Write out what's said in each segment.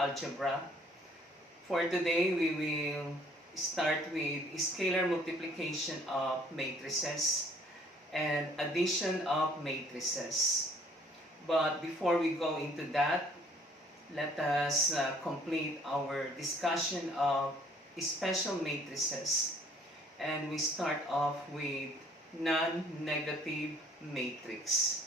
algebra. For today, we will start with scalar multiplication of matrices and addition of matrices. But before we go into that, let us complete our discussion of special matrices. And we start off with non-negative matrix.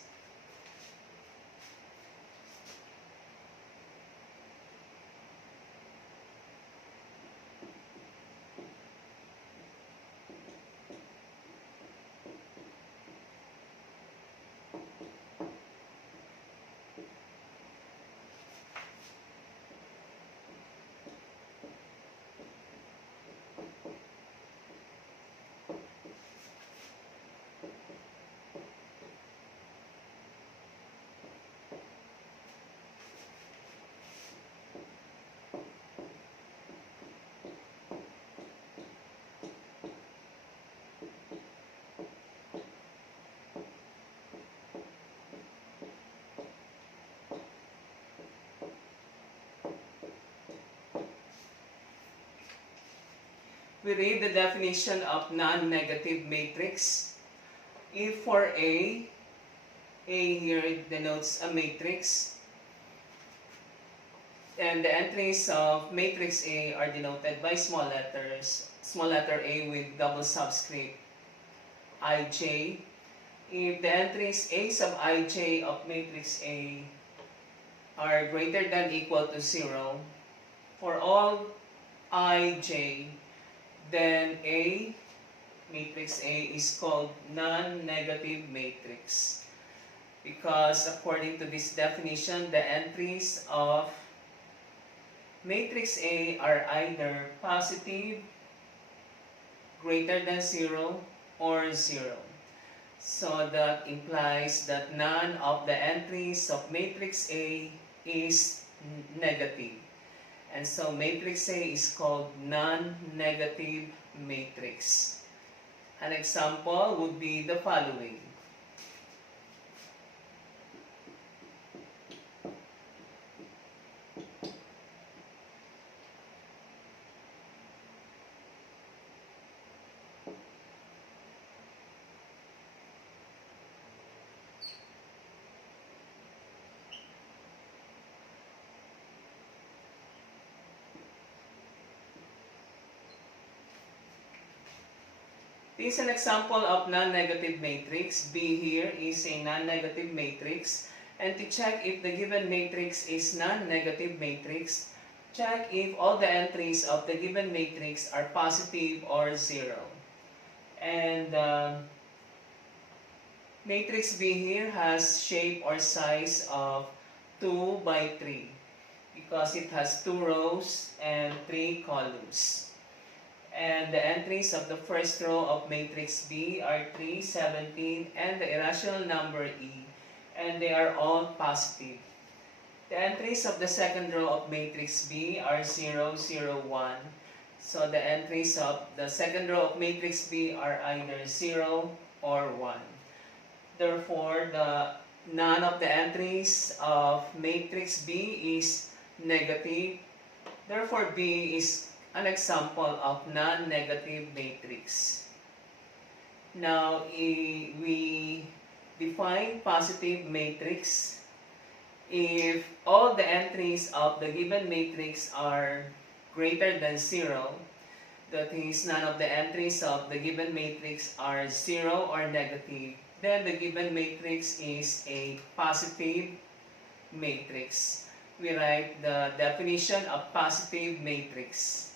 We read the definition of non-negative matrix. If for A here denotes a matrix, and the entries of matrix A are denoted by small letters, small letter A with double subscript ij. If the entries A sub ij of matrix A are greater than equal to 0, for all ij, then matrix A is called non-negative matrix. Because according to this definition, the entries of matrix A are either positive, greater than 0, or 0. So that implies that none of the entries of matrix A is negative. And so matrix A is called non-negative matrix. An example would be the following. This is an example of non-negative matrix. B here is a non-negative matrix. And to check if the given matrix is non-negative matrix, check if all the entries of the given matrix are positive or 0. And matrix B here has shape or size of 2 by 3 because it has 2 rows and 3 columns. And the entries of the first row of matrix B are 3, 17, and the irrational number E, and they are all positive. The entries of the second row of matrix B are 0, 0, 1. So the entries of the second row of matrix B are either 0 or 1. Therefore, none of the entries of matrix B is negative. Therefore, B is an example of non-negative matrix. Now, we define positive matrix if all the entries of the given matrix are greater than 0, that is, none of the entries of the given matrix are 0 or negative, then the given matrix is a positive matrix. We write the definition of positive matrix.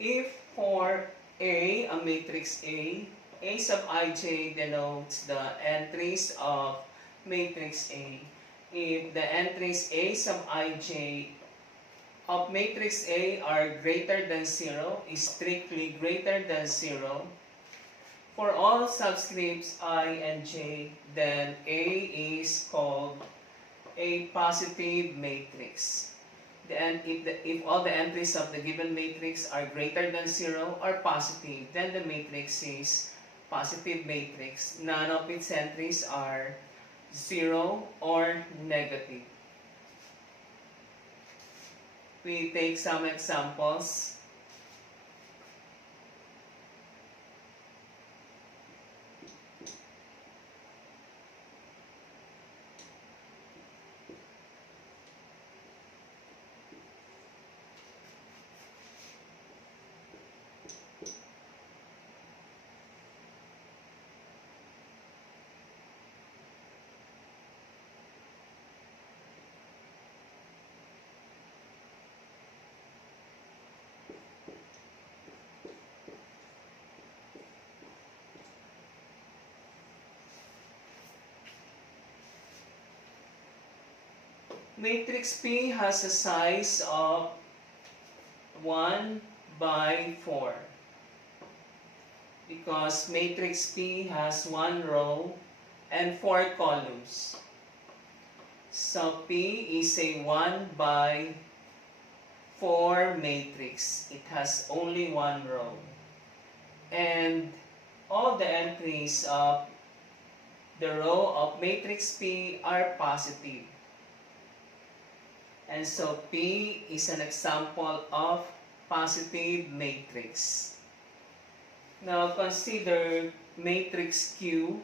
If for a matrix A sub ij denotes the entries of matrix A. If the entries A sub ij of matrix A are greater than 0, is strictly greater than 0, for all subscripts I and j, then A is called a positive matrix. If all the entries of the given matrix are greater than 0 or positive, then the matrix is positive matrix. None of its entries are 0 or negative. We take some examples. Matrix P has a size of 1 by 4 because matrix P has 1 row and 4 columns. So P is a 1 by 4 matrix. It has only 1 row. And all the entries of the row of matrix P are positive. And so P is an example of positive matrix. Now consider matrix Q.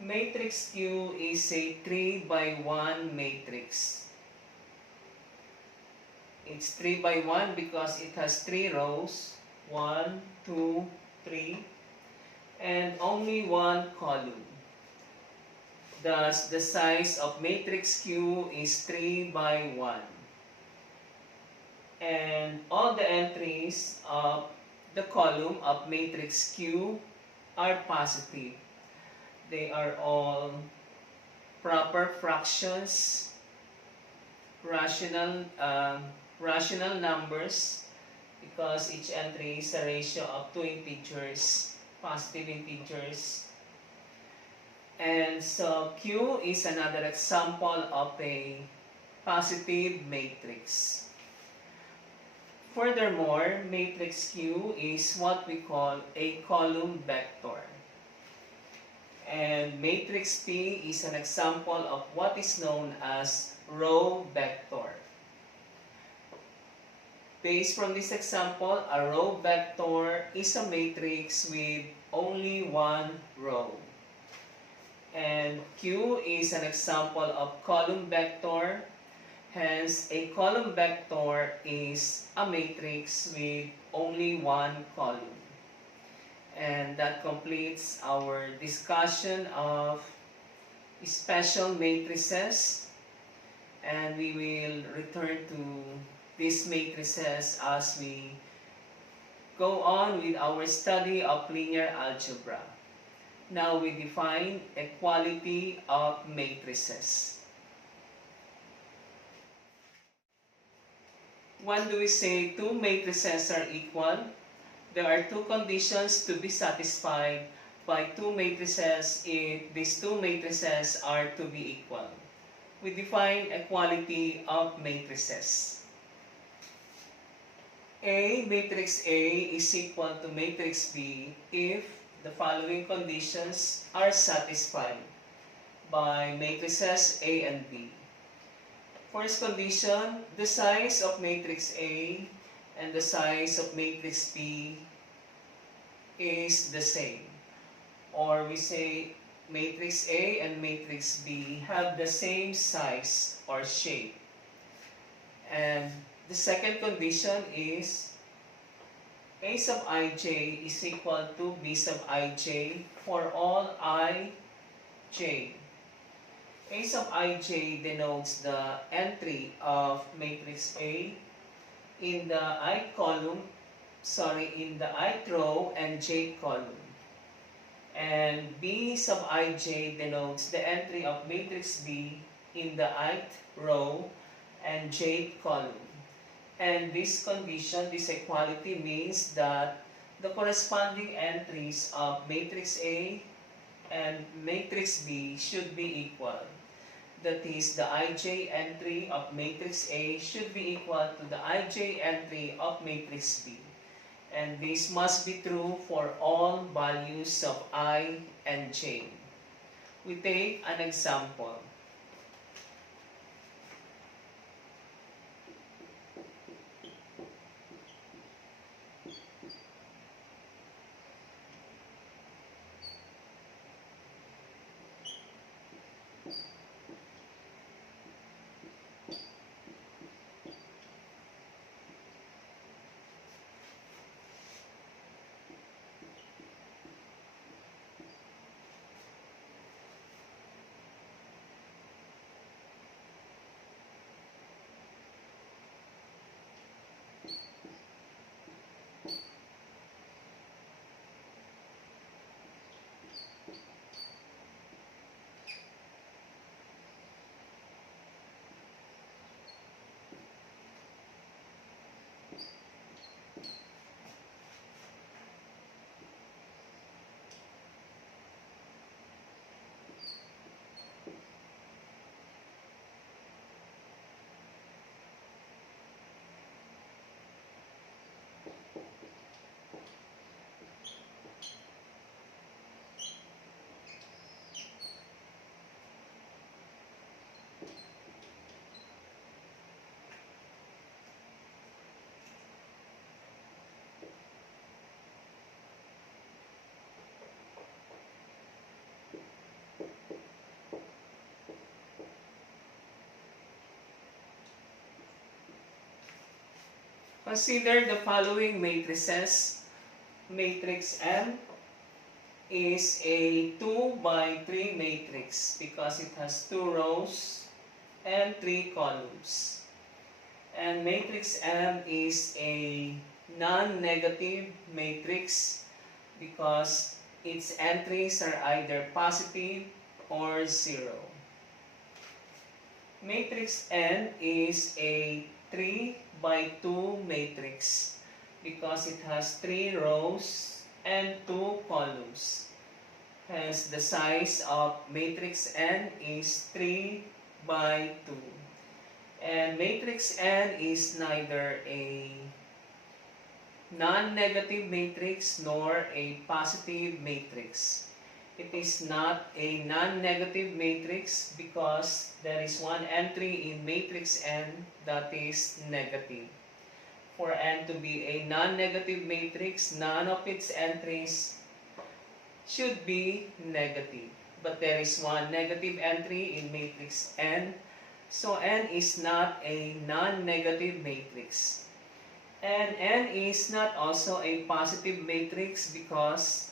Matrix Q is a 3 by 1 matrix. It's 3 by 1 because it has 3 rows. 1, 2, 3. And only 1 column. Thus, the size of matrix Q is 3 by 1. And all the entries of the column of matrix Q are positive. They are all proper fractions, rational numbers, because each entry is a ratio of 2 integers, positive integers. And so Q is another example of a positive matrix. Furthermore, matrix Q is what we call a column vector. And matrix P is an example of what is known as row vector. Based from this example, a row vector is a matrix with only 1 row. And Q is an example of column vector. Hence, a column vector is a matrix with only 1 column. And that completes our discussion of special matrices. And we will return to these matrices as we go on with our study of linear algebra. Now we define equality of matrices. When do we say two matrices are equal? There are two conditions to be satisfied by two matrices if these two matrices are to be equal. We define equality of matrices. Matrix A is equal to matrix B if the following conditions are satisfied by matrices A and B. First condition, the size of matrix A and the size of matrix B is the same. Or we say matrix A and matrix B have the same size or shape. And the second condition is A sub ij is equal to B sub ij for all ij. A sub ij denotes the entry of matrix A in the I column in the ith row and jth column. And B sub ij denotes the entry of matrix B in the ith row and jth column. And this condition, this equality, means that the corresponding entries of matrix A and matrix B should be equal. That is, the ij entry of matrix A should be equal to the ij entry of matrix B. And this must be true for all values of I and j. We take an example. Consider the following matrices. Matrix M is a 2 by 3 matrix because it has 2 rows and 3 columns. And matrix M is a non-negative matrix because its entries are either positive or 0. Matrix N is a 3 by 2 matrix because it has 3 rows and 2 columns. Hence, the size of matrix N is 3 by 2. And matrix N is neither a non-negative matrix nor a positive matrix. It is not a non-negative matrix because there is one entry in matrix N that is negative. For N to be a non-negative matrix, none of its entries should be negative. But there is one negative entry in matrix N, so N is not a non-negative matrix. And N is not also a positive matrix because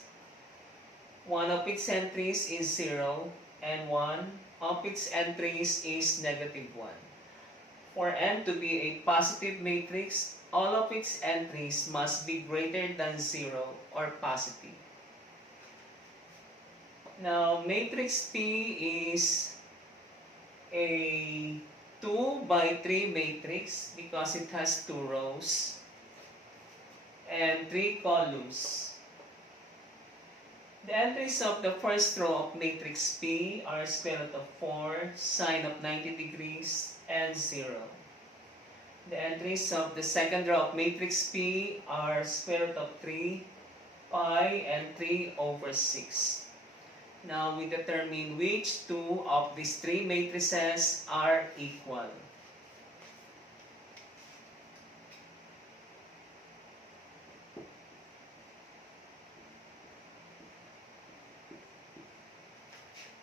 one of its entries is 0 and one of its entries is negative 1. For N to be a positive matrix, all of its entries must be greater than 0 or positive. Now, matrix P is a 2 by 3 matrix because it has 2 rows and 3 columns. The entries of the first row of matrix P are square root of 4, sine of 90 degrees, and 0. The entries of the second row of matrix P are square root of 3, pi, and 3 over 6. Now we determine which two of these 3 matrices are equal.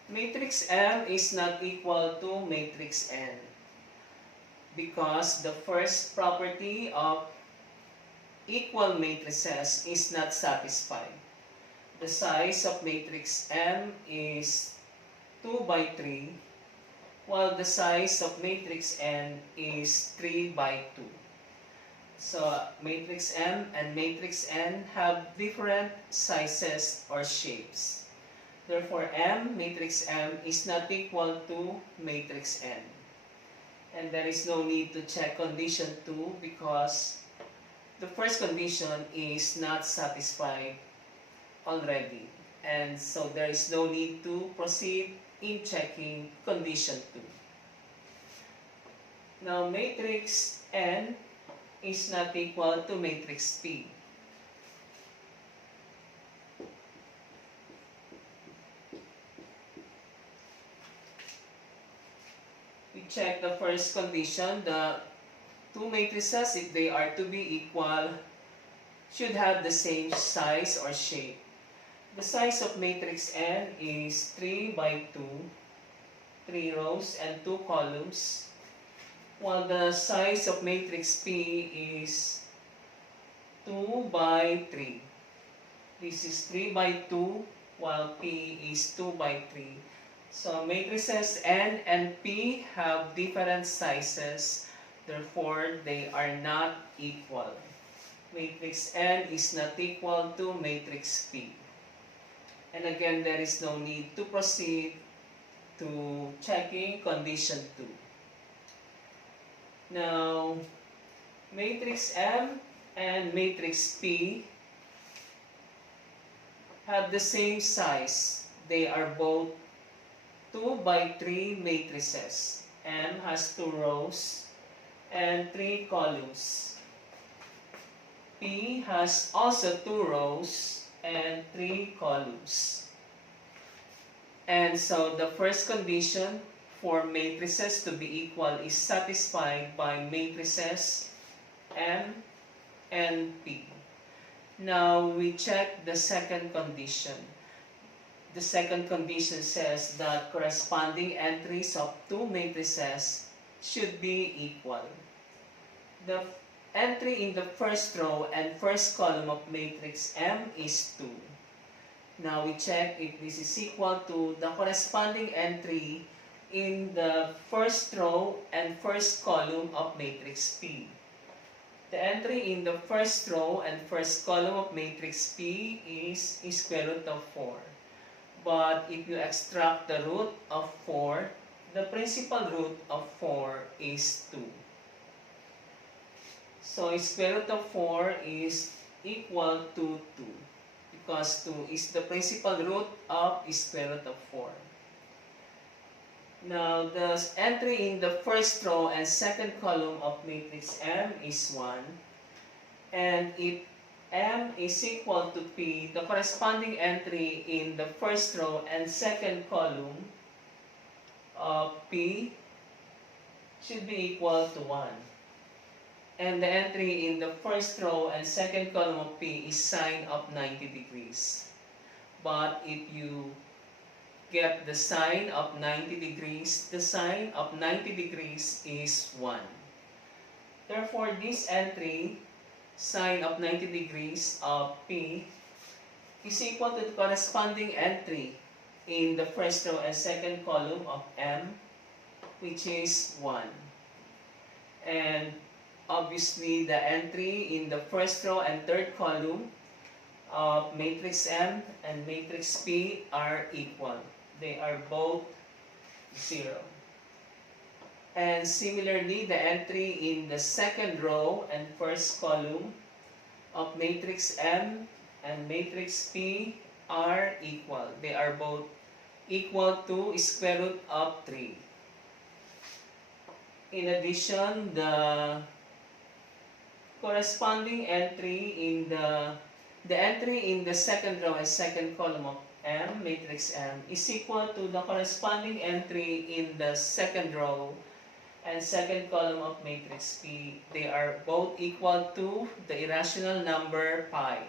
Matrix M is not equal to matrix N because the first property of equal matrices is not satisfied. The size of matrix M is 2 by 3, while the size of matrix N is 3 by 2. So matrix M and matrix N have different sizes or shapes. Therefore, matrix M is not equal to matrix N. And there is no need to check condition 2 because the first condition is not satisfied already. And so there is no need to proceed in checking condition 2. Now, matrix N is not equal to matrix P. We check the first condition. The two matrices, if they are to be equal, should have the same size or shape. The size of matrix N is 3 by 2, 3 rows and 2 columns, while the size of matrix P is 2 by 3. This is 3 by 2, while P is 2 by 3. So matrices N and P have different sizes, therefore they are not equal. Matrix N is not equal to matrix P. And again, there is no need to proceed to checking condition 2. Now, matrix M and matrix P have the same size. They are both 2 by 3 matrices. M has 2 rows and 3 columns. P has also 2 rows and 3 columns. And so the first condition for matrices to be equal is satisfied by matrices M and P. Now we check the second condition. The second condition says that corresponding entries of two matrices should be equal. The entry in the first row and first column of matrix M is 2. Now we check if this is equal to the corresponding entry in the first row and first column of matrix P. The entry in the first row and first column of matrix P is square root of 4. But if you extract the root of 4, the principal root of 4 is 2. So square root of 4 is equal to 2 because 2 is the principal root of square root of 4. Now the entry in the first row and second column of matrix M is 1. And if M is equal to P, the corresponding entry in the first row and second column of P should be equal to 1. And the entry in the first row and second column of P is sine of 90 degrees. But if you get the sine of 90 degrees, the sine of 90 degrees is 1. Therefore, this entry, sine of 90 degrees of P, is equal to the corresponding entry in the first row and second column of M, which is 1. And obviously, the entry in the first row and third column of matrix M and matrix P are equal. They are both 0. And similarly, the entry in the second row and first column of matrix M and matrix P are equal. They are both equal to square root of 3. In addition, the corresponding entry in the entry in the second row and second column of M, matrix M, is equal to the corresponding entry in the second row and second column of matrix P. They are both equal to the irrational number pi.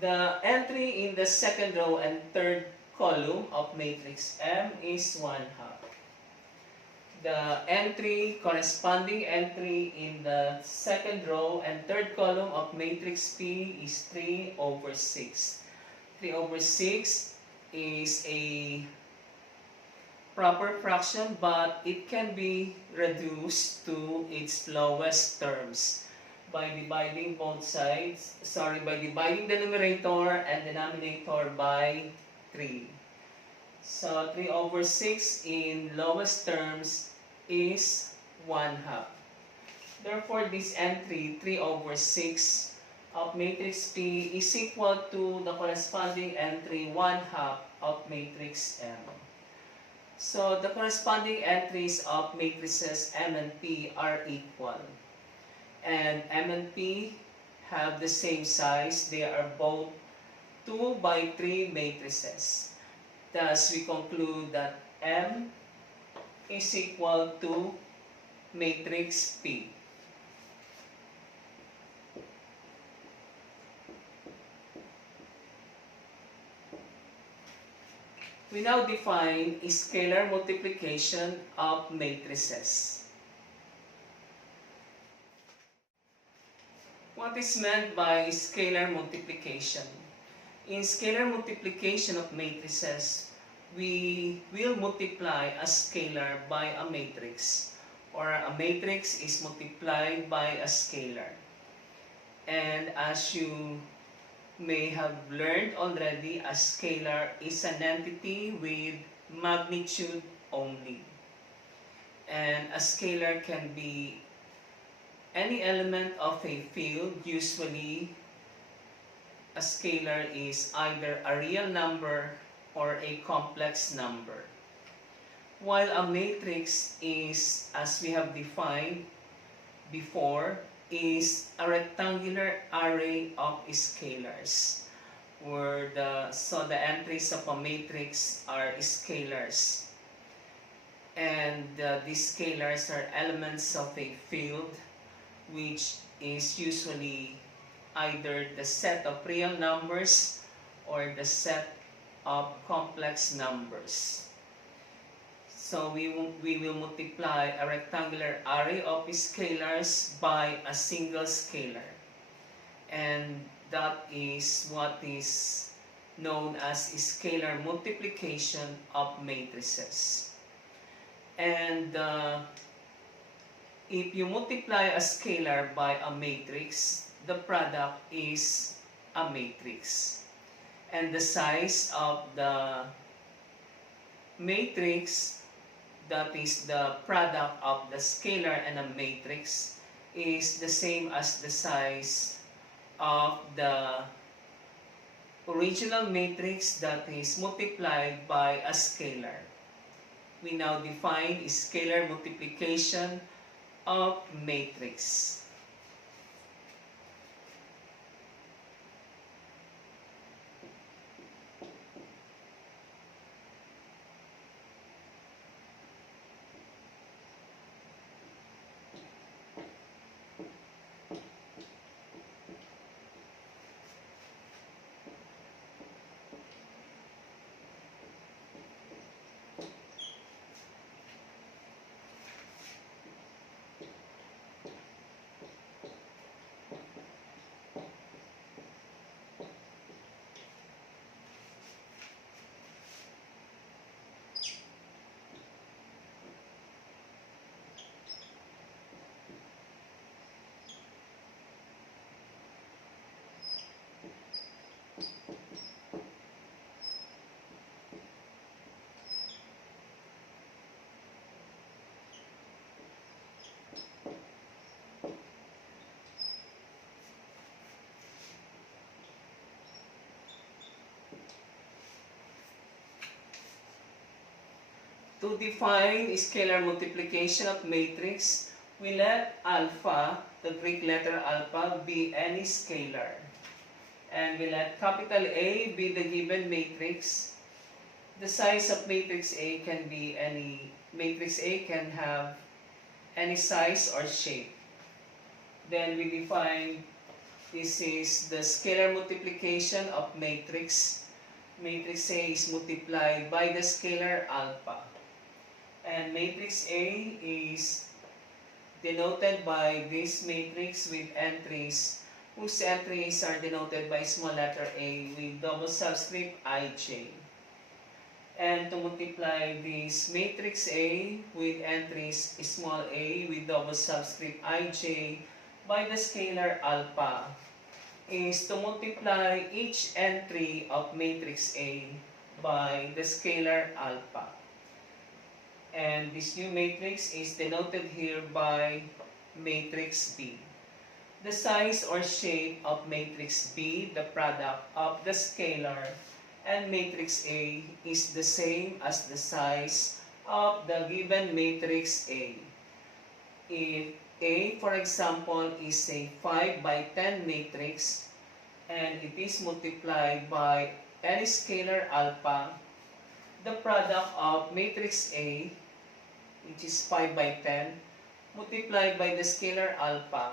The entry in the second row and third column of matrix M is 1/2. The corresponding entry in the second row and third column of matrix P is 3/6. 3/6 is a proper fraction, but it can be reduced to its lowest terms by dividing both sides, by dividing the numerator and denominator by 3. So 3 over 6 in lowest terms is 1/2. Therefore, this entry, 3 over 6 of matrix P is equal to the corresponding entry 1/2 of matrix M. So, the corresponding entries of matrices M and P are equal. And M and P have the same size. They are both 2 by 3 matrices. Thus, we conclude that M is equal to matrix P. We now define scalar multiplication of matrices. What is meant by scalar multiplication? In scalar multiplication of matrices, we will multiply a scalar by a matrix, or a matrix is multiplied by a scalar. And as you may have learned already, a scalar is an entity with magnitude only. And a scalar can be any element of a field. Usually, a scalar is either a real number or a complex number. While a matrix is, as we have defined before, is a rectangular array of scalars, where the entries of a matrix are scalars, and these scalars are elements of a field, which is usually either the set of real numbers or the set of complex numbers. So we will multiply a rectangular array of scalars by a single scalar. And that is what is known as scalar multiplication of matrices. And if you multiply a scalar by a matrix, the product is a matrix. And the size of the matrix, that is the product of the scalar and a matrix, is the same as the size of the original matrix that is multiplied by a scalar. We now define scalar multiplication of matrix. To define scalar multiplication of matrix, we let alpha, the Greek letter alpha, be any scalar. And we let capital A be the given matrix. The size of matrix A can be any, matrix A can have any size or shape. Then we define, this is the scalar multiplication of matrix. Matrix A is multiplied by the scalar alpha. And matrix A is denoted by this matrix with entries whose entries are denoted by small letter a with double subscript ij. And to multiply this matrix A with entries small a with double subscript ij by the scalar alpha is to multiply each entry of matrix A by the scalar alpha. And this new matrix is denoted here by matrix B. The size or shape of matrix B, the product of the scalar and matrix A, is the same as the size of the given matrix A. If A, for example, is a 5 by 10 matrix and it is multiplied by any scalar alpha, the product of matrix A, which is 5 by 10, multiplied by the scalar alpha,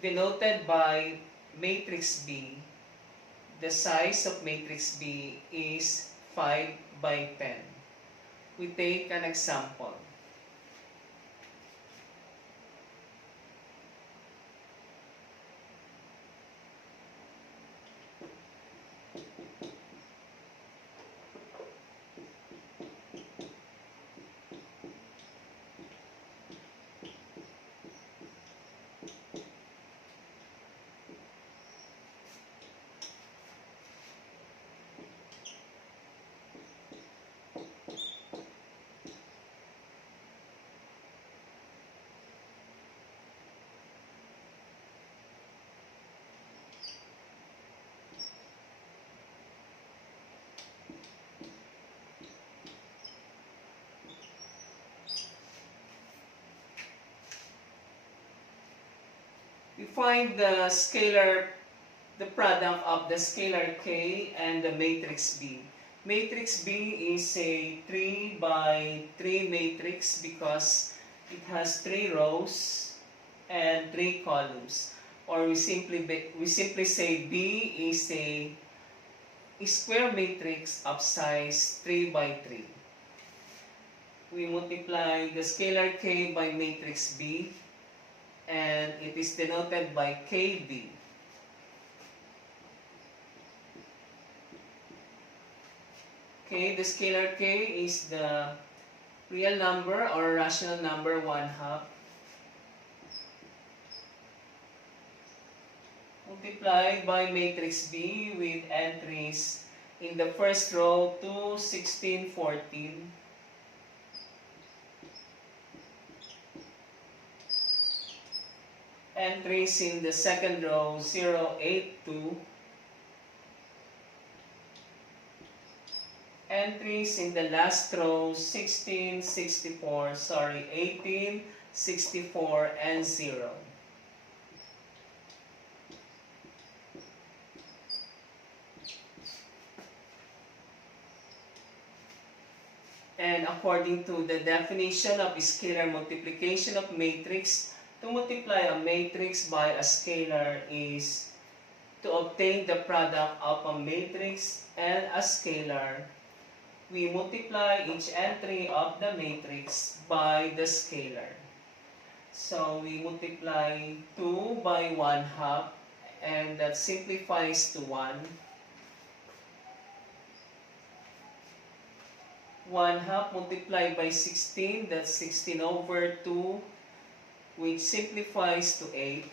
denoted by matrix B, the size of matrix B is 5 by 10. We take an example. We find the product of the scalar K and the matrix B. Matrix B is a 3 by 3 matrix because it has 3 rows and 3 columns. Or we simply say B is a square matrix of size 3 by 3. We multiply the scalar K by matrix B, and it is denoted by KB. Okay, the scalar K is the real number or rational number 1/2 multiplied by matrix B with entries in the first row 2, 16, 14. Entries in the second row 0, 8, 2. Entries in the last row 16, 64, 18, 64, and 0. And according to the definition of scalar multiplication of matrix, to multiply a matrix by a scalar is to obtain the product of a matrix and a scalar. We multiply each entry of the matrix by the scalar. So we multiply 2 by 1/2, and that simplifies to 1. 1/2 multiplied by 16, that's 16 over 2, which simplifies to 8.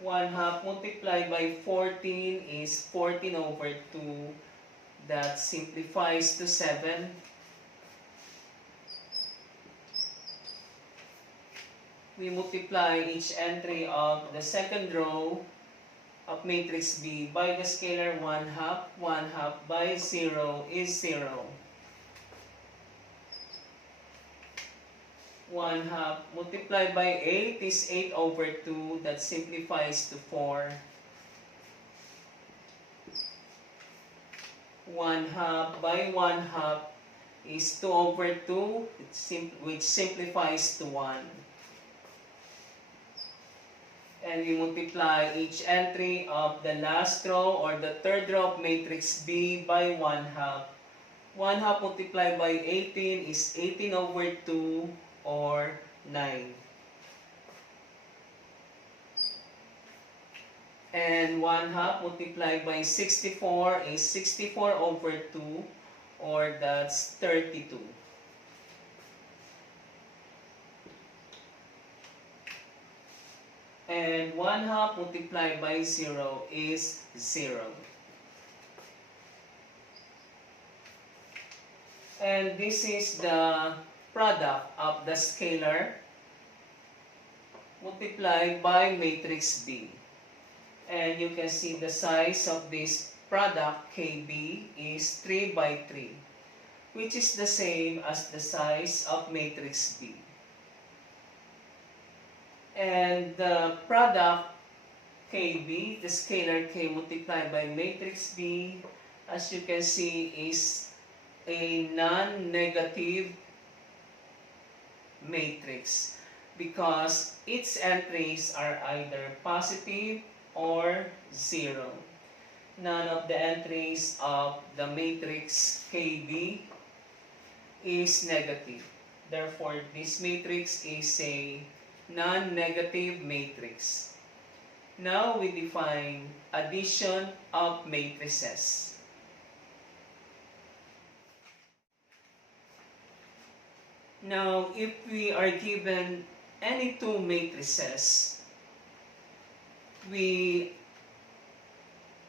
1/2 multiplied by 14 is 14 over 2. That simplifies to 7. We multiply each entry of the second row of matrix B by the scalar 1/2. 1/2 by 0 is 0. 1/2 multiplied by 8 is 8 over 2. That simplifies to 4. 1/2 by 1/2 is 2 over 2, which simplifies to 1. And we multiply each entry of the last row or the third row of matrix B by 1/2. 1/2 multiplied by 18 is 18 over 2, or 9. And 1/2 multiplied by 64 is 64 over 2, or that's 32. And 1/2 multiplied by 0 is 0. And this is the product of the scalar multiplied by matrix B. And you can see the size of this product KB is 3 by 3, which is the same as the size of matrix B. And the product KB, the scalar K multiplied by matrix B, as you can see, is a non-negative matrix because its entries are either positive or 0. None of the entries of the matrix KB is negative. Therefore, this matrix is a non-negative matrix. Now we define addition of matrices. Now, if we are given any two matrices, we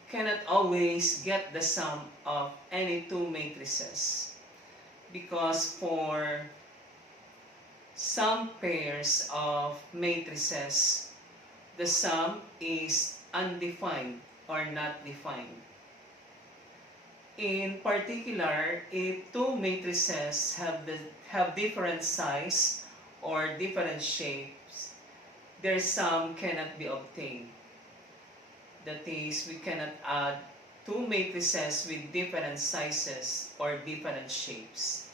cannot always get the sum of any two matrices because for some pairs of matrices, the sum is undefined or not defined. In particular, if two matrices have different size or different shapes, their sum cannot be obtained. That is, we cannot add two matrices with different sizes or different shapes.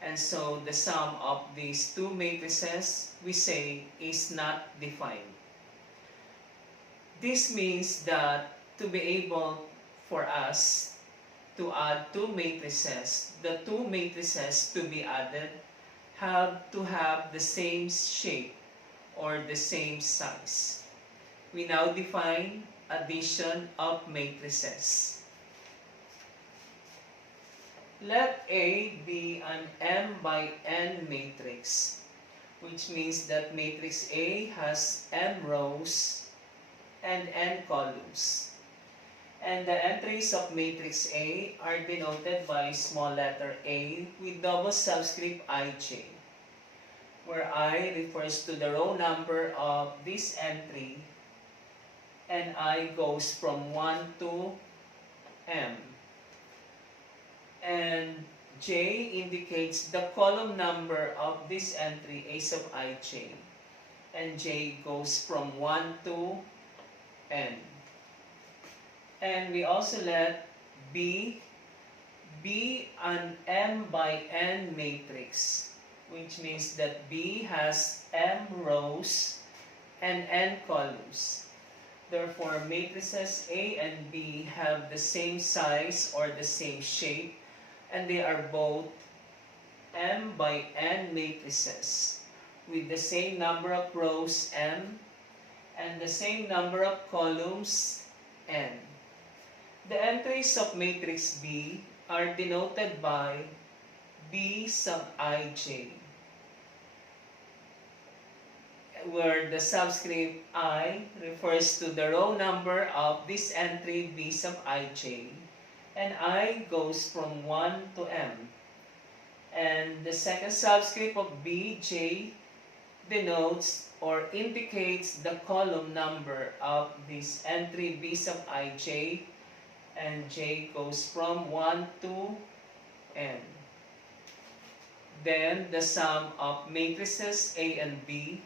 And so the sum of these two matrices, we say, is not defined. This means that to be able for us to add two matrices, the two matrices to be added have to have the same shape or the same size. We now define addition of matrices. Let A be an M by N matrix, which means that matrix A has M rows and N columns. And the entries of matrix A are denoted by small letter a with double subscript ij, where I refers to the row number of this entry and I goes from 1 to M. And J indicates the column number of this entry A sub ij, and J goes from 1 to N. And we also let B be an M by N matrix, which means that B has M rows and N columns. Therefore, matrices A and B have the same size or the same shape, and they are both M by N matrices with the same number of rows M and the same number of columns N. The entries of matrix B are denoted by B sub ij, where the subscript I refers to the row number of this entry B sub ij, and I goes from 1 to M. And the second subscript of Bj denotes or indicates the column number of this entry B sub ij, and J goes from 1 to N. Then the sum of matrices A and B,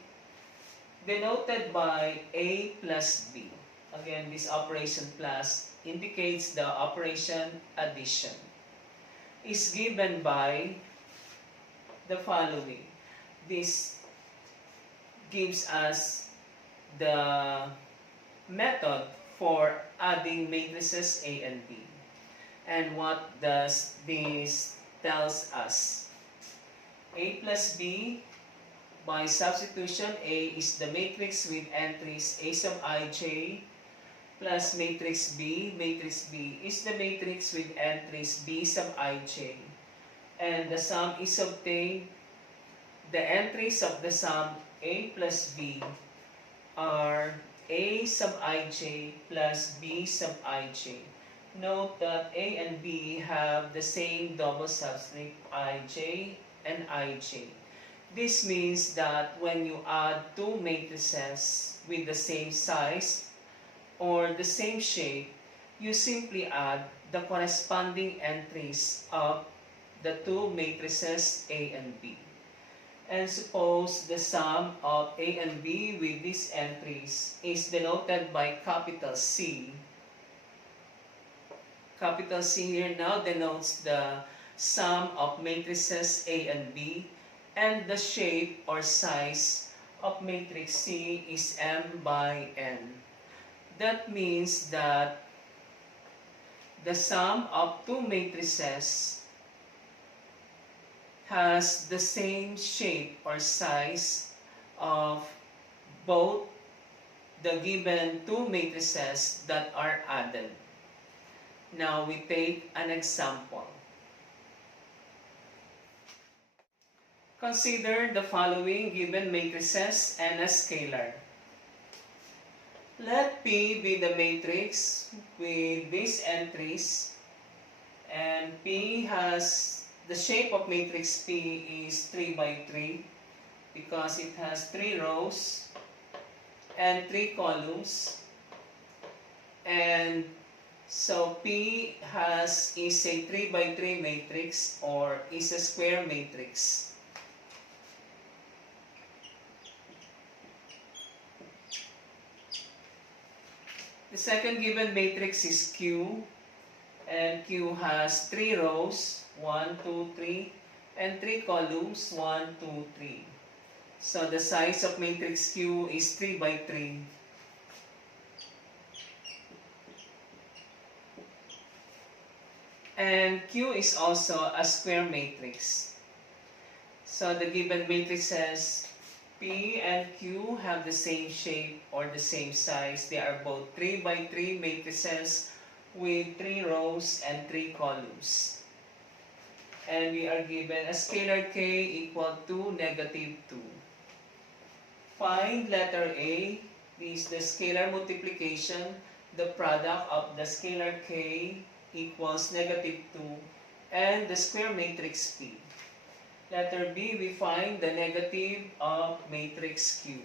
denoted by A plus B. Again, this operation plus indicates the operation addition, is given by the following. This gives us the method for adding matrices A and B. And what does this tells us? A plus B, by substitution, A is the matrix with entries A sub ij plus matrix B. Matrix B is the matrix with entries B sub ij. And the sum is obtained. The entries of the sum A plus B are A sub ij plus B sub ij. Note that A and B have the same double subscript ij and ij. This means that when you add two matrices with the same size or the same shape, you simply add the corresponding entries of the two matrices A and B. And suppose the sum of A and B with these entries is denoted by capital C. Capital C here now denotes the sum of matrices A and B, and the shape or size of matrix C is M by N. That means that the sum of two matrices has the same shape or size of both the given two matrices that are added. Now we take an example. Consider the following given matrices and a scalar. Let P be the matrix with these entries, and P has the shape of matrix P is 3 by 3 because it has 3 rows and 3 columns. And so P is a 3 by 3 matrix or is a square matrix. The second given matrix is Q, and Q has 3 rows, 1, 2, 3, and 3 columns, 1, 2, 3. So the size of matrix Q is 3 by 3. And Q is also a square matrix. So the given matrices P and Q have the same shape or the same size. They are both 3 by 3 matrices with 3 rows and 3 columns. And we are given a scalar K equal to negative 2. Find letter A. This is the scalar multiplication. The product of the scalar K equals negative 2 and the square matrix P. Letter B, we find the negative of matrix Q.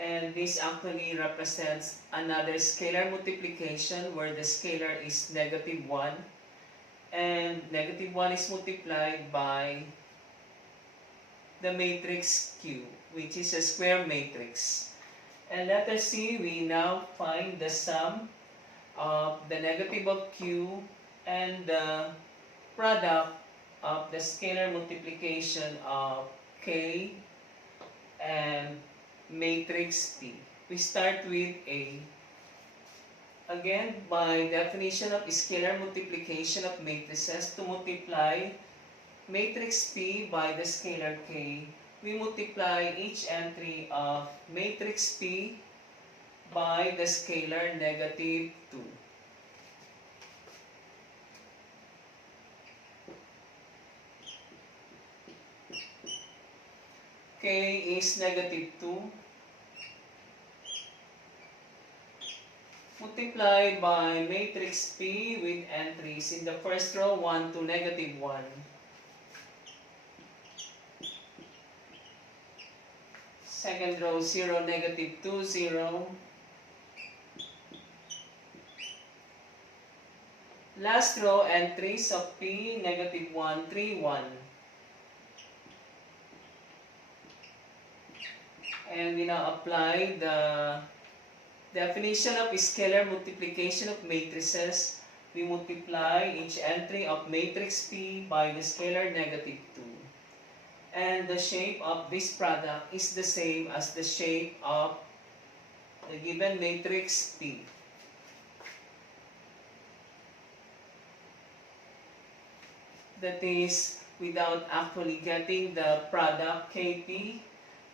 And this actually represents another scalar multiplication where the scalar is negative 1. And negative 1 is multiplied by the matrix Q, which is a square matrix. And letter C, we now find the sum of the negative of Q and the product of the scalar multiplication of K and matrix P. We start with A. Again, by definition of scalar multiplication of matrices, to multiply matrix P by the scalar K, we multiply each entry of matrix P by the scalar negative 2. K is negative 2 multiplied by matrix P with entries in the first row 1 to negative 1. Second row 0, negative 2, 0. Last row entries of P, negative 1, 3, 1. And we now apply the definition of scalar multiplication of matrices. We multiply each entry of matrix P by the scalar negative 2. And the shape of this product is the same as the shape of the given matrix P. That is, without actually getting the product KP,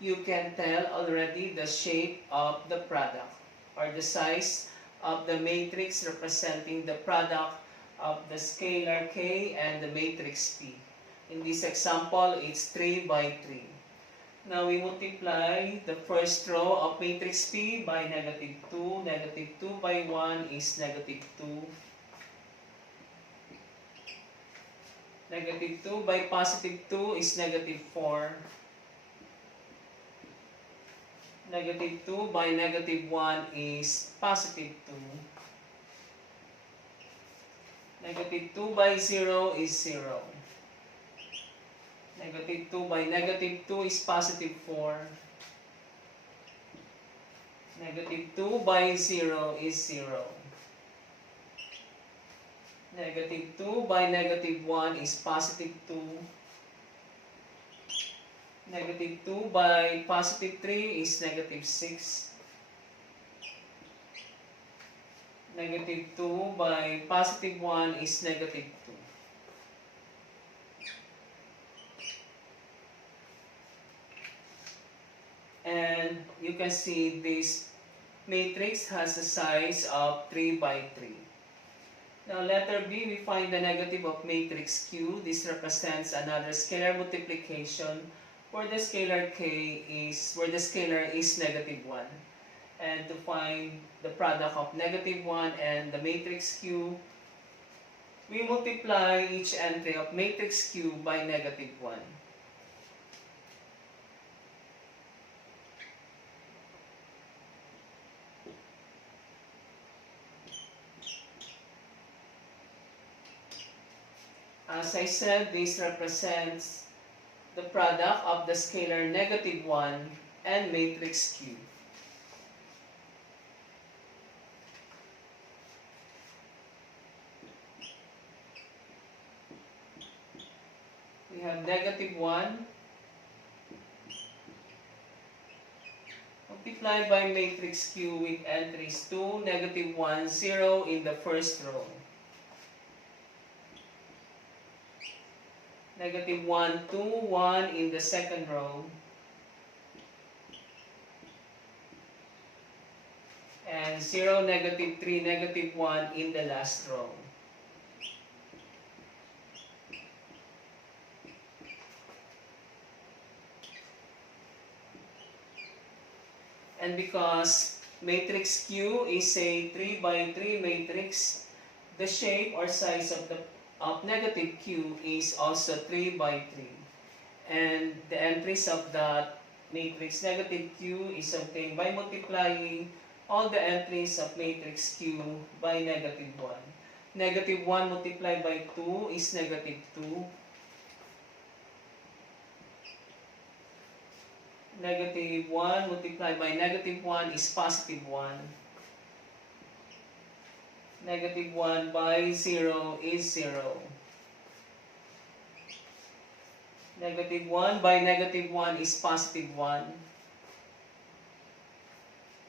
you can tell already the shape of the product or the size of the matrix representing the product of the scalar k and the matrix P. In this example, it's 3 by 3. Now we multiply the first row of matrix P by negative 2. Negative 2 by 1 is negative 2. Negative 2 by positive 2 is negative 4. Negative 2 by negative 1 is positive 2. Negative 2 by 0 is 0. Negative 2 by negative 2 is positive 4. Negative 2 by 0 is 0. Negative 2 by negative 1 is positive 2. Negative 2 by positive 3 is negative 6. Negative 2 by positive 1 is negative 2. And you can see this matrix has a size of 3 by 3. Now letter B, we find the negative of matrix Q. This represents another scalar multiplication where the scalar is negative 1. And to find the product of negative 1 and the matrix Q, we multiply each entry of matrix Q by negative 1. As I said, this represents the product of the scalar negative 1 and matrix Q. We have negative 1 multiplied by matrix Q with entries 2, negative 1, 0 in the first row. Negative 1, 2, 1 in the second row. And 0, negative 3, negative 1 in the last row. And because matrix Q is a 3 by 3 matrix, the shape or size of negative Q is also 3 by 3. And the entries of that matrix negative Q is obtained by multiplying all the entries of matrix Q by negative 1. Negative 1 multiplied by 2 is negative 2. Negative 1 multiplied by negative 1 is positive 1. Negative 1 by 0 is 0. Negative 1 by negative 1 is positive 1.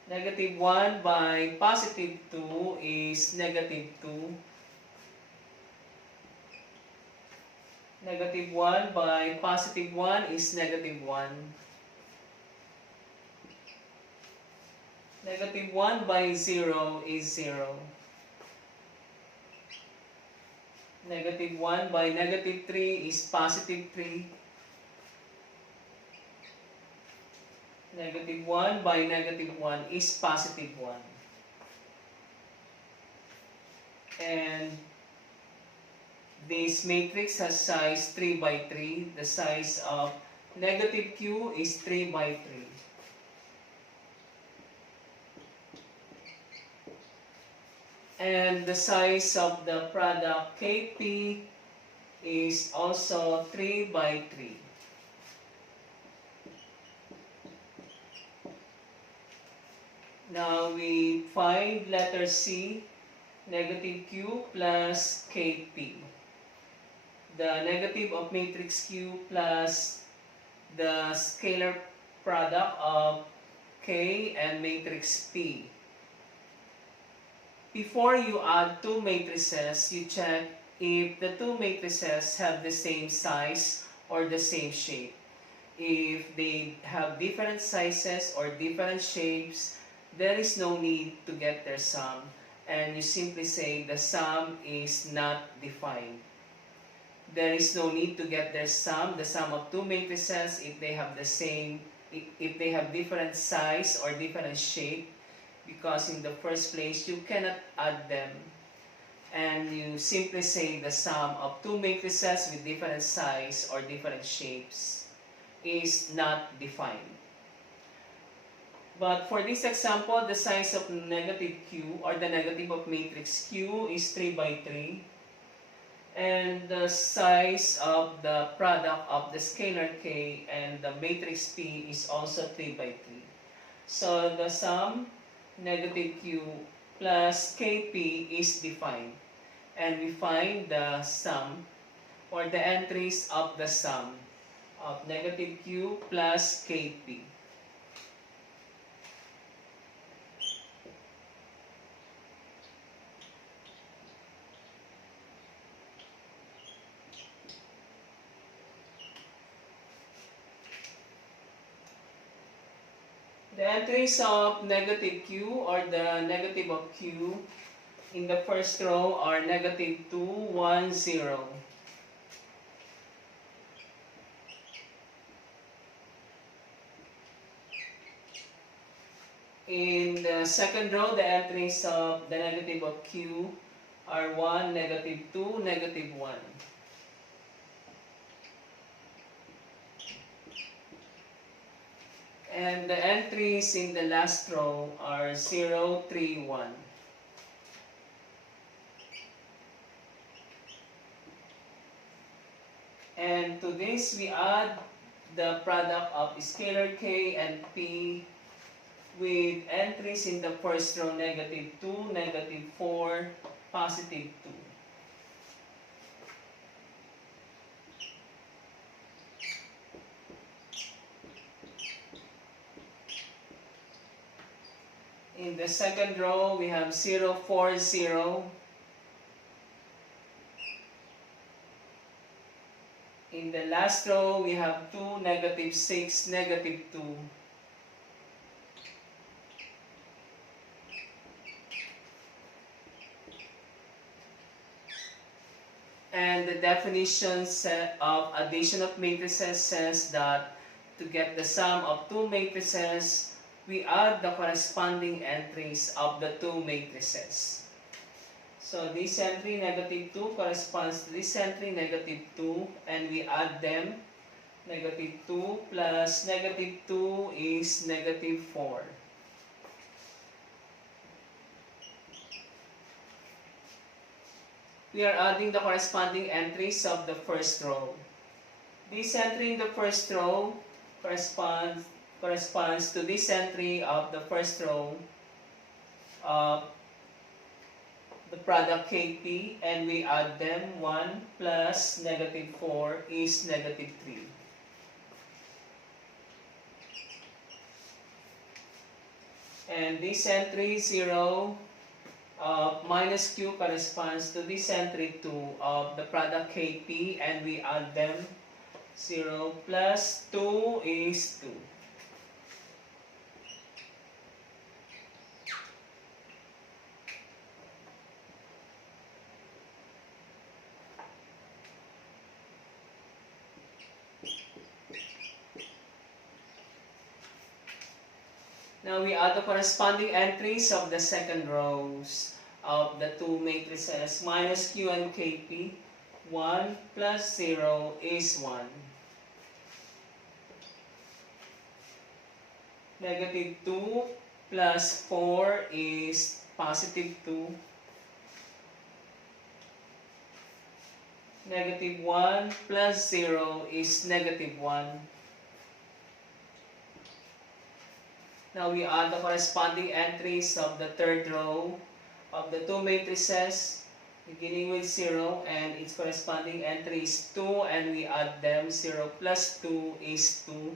Negative 1 by positive 2 is negative 2. Negative 1 by positive 1 is negative 1. Negative 1 by 0 is 0. Negative 1 by negative 3 is positive 3. Negative 1 by negative 1 is positive 1. And this matrix has size 3 by 3. The size of negative Q is 3 by 3. And the size of the product Kp is also 3 by 3. Now we find letter C, negative Q plus Kp. The negative of matrix Q plus the scalar product of K and matrix P. Before you add two matrices, you check if the two matrices have the same size or the same shape. If they have different sizes or different shapes, there is no need to get their sum. and you simply say the sum is not defined. There is no need to get their sum, the sum of two matrices, if they have if they have different size or different shape, because in the first place you cannot add them, and you simply say the sum of two matrices with different size or different shapes is not defined. But for this example, the size of negative q, or the negative of matrix q, is 3 by 3. And the size of the product of the scalar k and the matrix P is also 3 by 3. So the sum, negative q plus kp, is defined. And we find the sum, or the entries of the sum of negative q plus kp. The entries of negative q, or the negative of q, in the first row are negative 2, 1, 0. In the second row, the entries of the negative of q are 1, negative 2, negative 1. And the entries in the last row are 0, 3, 1. And to this, we add the product of scalar k and p with entries in the first row, negative 2, negative 4, positive 2. In the second row, we have 0, 4, 0. In the last row, we have 2, negative 6, negative 2. And the definition of addition of matrices says that to get the sum of two matrices, we add the corresponding entries of the two matrices. So this entry, negative 2, corresponds to this entry, negative 2, and we add them. Negative 2 plus negative 2 is negative 4. We are adding the corresponding entries of the first row. This entry in the first row corresponds to this entry of the first row of the product kp, and we add them. 1 plus negative 4 is negative 3. And this entry 0 minus q corresponds to this entry 2 of the product kp, and we add them. 0 plus 2 is 2. Now we add the corresponding entries of the second rows of the two matrices, minus q and kp. 1 plus 0 is 1. Negative 2 plus 4 is positive 2. Negative 1 plus 0 is negative 1. Now we add the corresponding entries of the third row of the two matrices, beginning with 0, and its corresponding entry is 2, and we add them. 0 plus 2 is 2.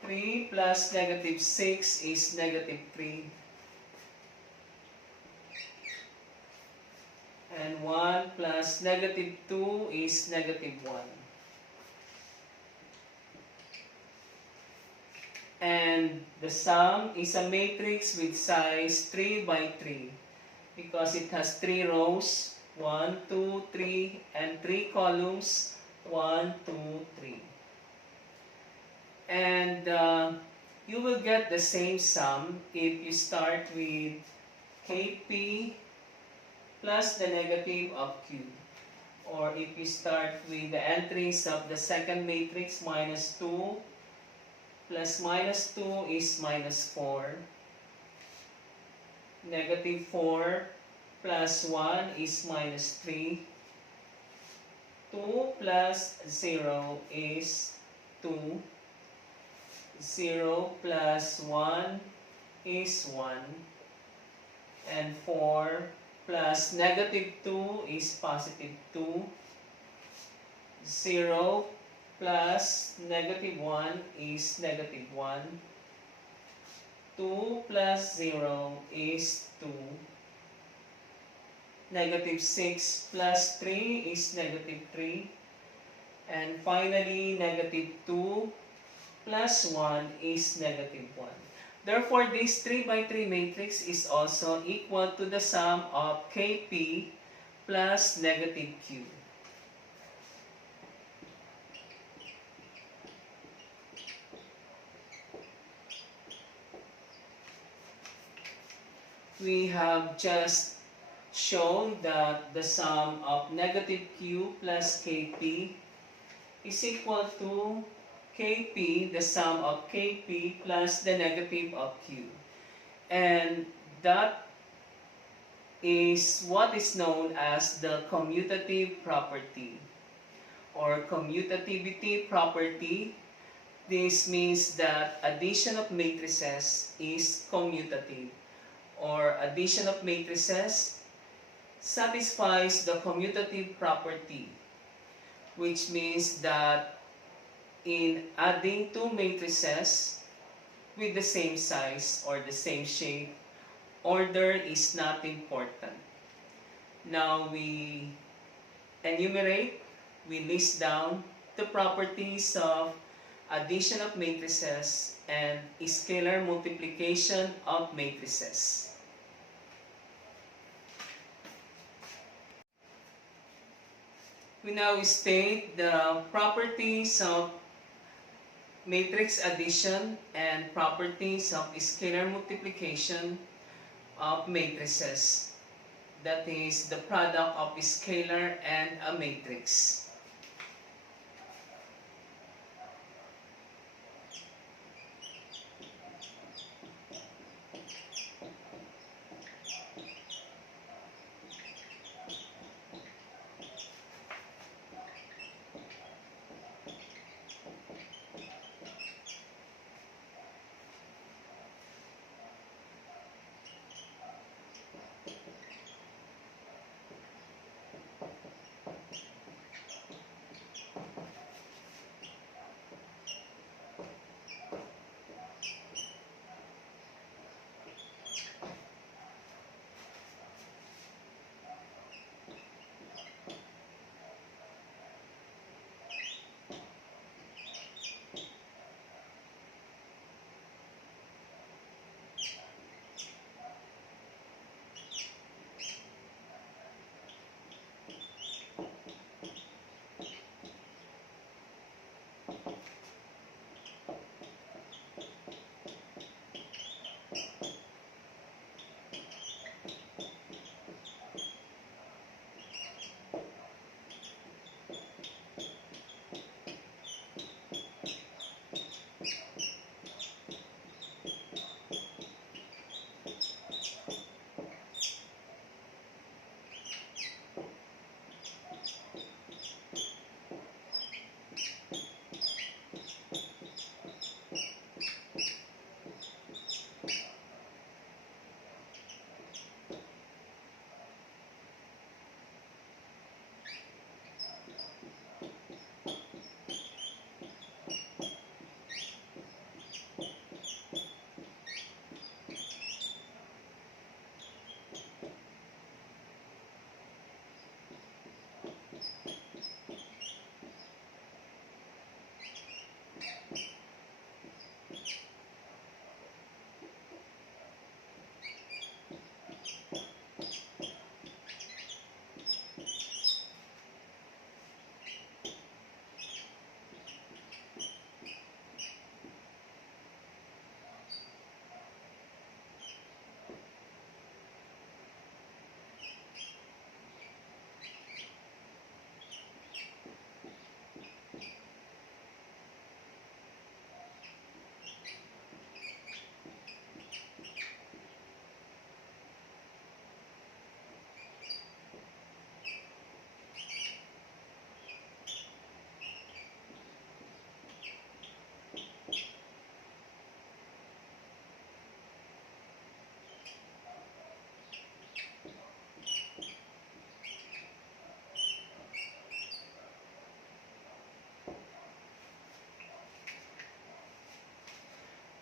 3 plus negative 6 is negative 3. And 1 plus negative 2 is negative 1. And the sum is a matrix with size 3 by 3 because it has 3 rows, 1, 2, 3, and 3 columns, 1, 2, 3. And you will get the same sum if you start with Kp plus the negative of Q. Or if you start with the entries of the second matrix, minus 2 plus minus 2 is minus 4. Negative 4 plus 1 is minus 3. 2 plus 0 is 2. 0 plus 1 is 1. And 4 plus negative 2 is positive 2. 0 plus negative 1 is negative 1. 2 plus 0 is 2. Negative 6 plus 3 is negative 3. And finally, negative 2 plus 1 is negative 1. Therefore, this 3 by 3 matrix is also equal to the sum of Kp plus negative Q. We have just shown that the sum of negative Q plus Kp is equal to Kp, the sum of Kp plus the negative of Q. And that is what is known as the commutative property or commutativity property. This means that addition of matrices is commutative, or addition of matrices satisfies the commutative property, which means that in adding two matrices with the same size or the same shape, order is not important. Now we enumerate, we list down the properties of addition of matrices and scalar multiplication of matrices. We now state the properties of matrix addition and properties of scalar multiplication of matrices. That is the product of scalar and a matrix.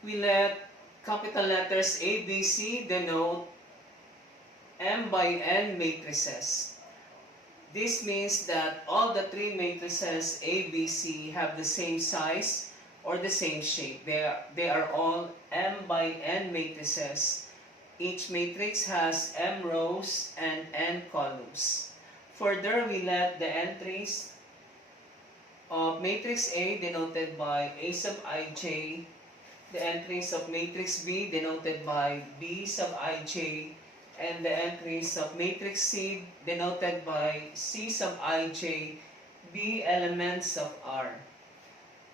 we let capital letters A, B, C denote M by N matrices. This means that all the three matrices A, B, C have the same size or the same shape. They are all M by N matrices. Each matrix has M rows and N columns. Further, we let the entries of matrix A denoted by A sub ij, the entries of matrix B denoted by B sub ij, and the entries of matrix C denoted by C sub ij be elements of R.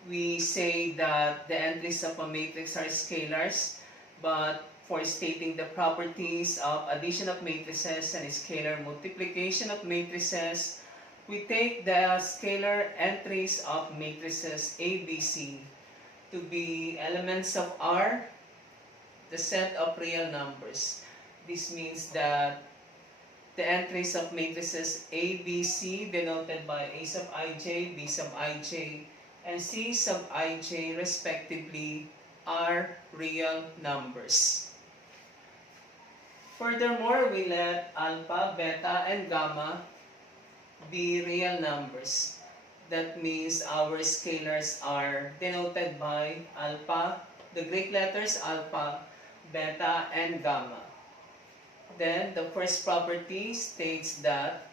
We say that the entries of a matrix are scalars, but for stating the properties of addition of matrices and scalar multiplication of matrices, we take the scalar entries of matrices A, B, C to be elements of R, the set of real numbers. This means that the entries of matrices A, B, C denoted by A sub ij, B sub ij, and C sub ij respectively are real numbers. Furthermore, we let alpha, beta, and gamma be real numbers. That means our scalars are denoted by alpha, the Greek letters alpha, beta, and gamma. Then the first property states that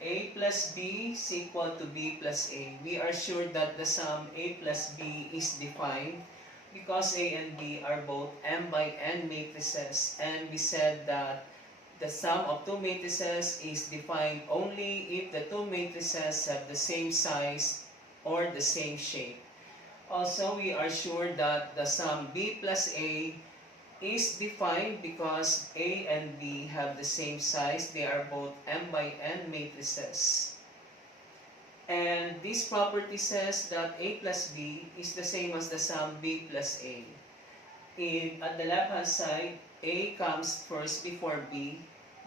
A plus B is equal to B plus A. We are sure that the sum A plus B is defined because A and B are both M by N matrices, and we said that the sum of two matrices is defined only if the two matrices have the same size or the same shape. Also, we are sure that the sum B plus A is defined because A and B have the same size. They are both M by N matrices. And this property says that A plus B is the same as the sum B plus A. At the left hand side, A comes first before B,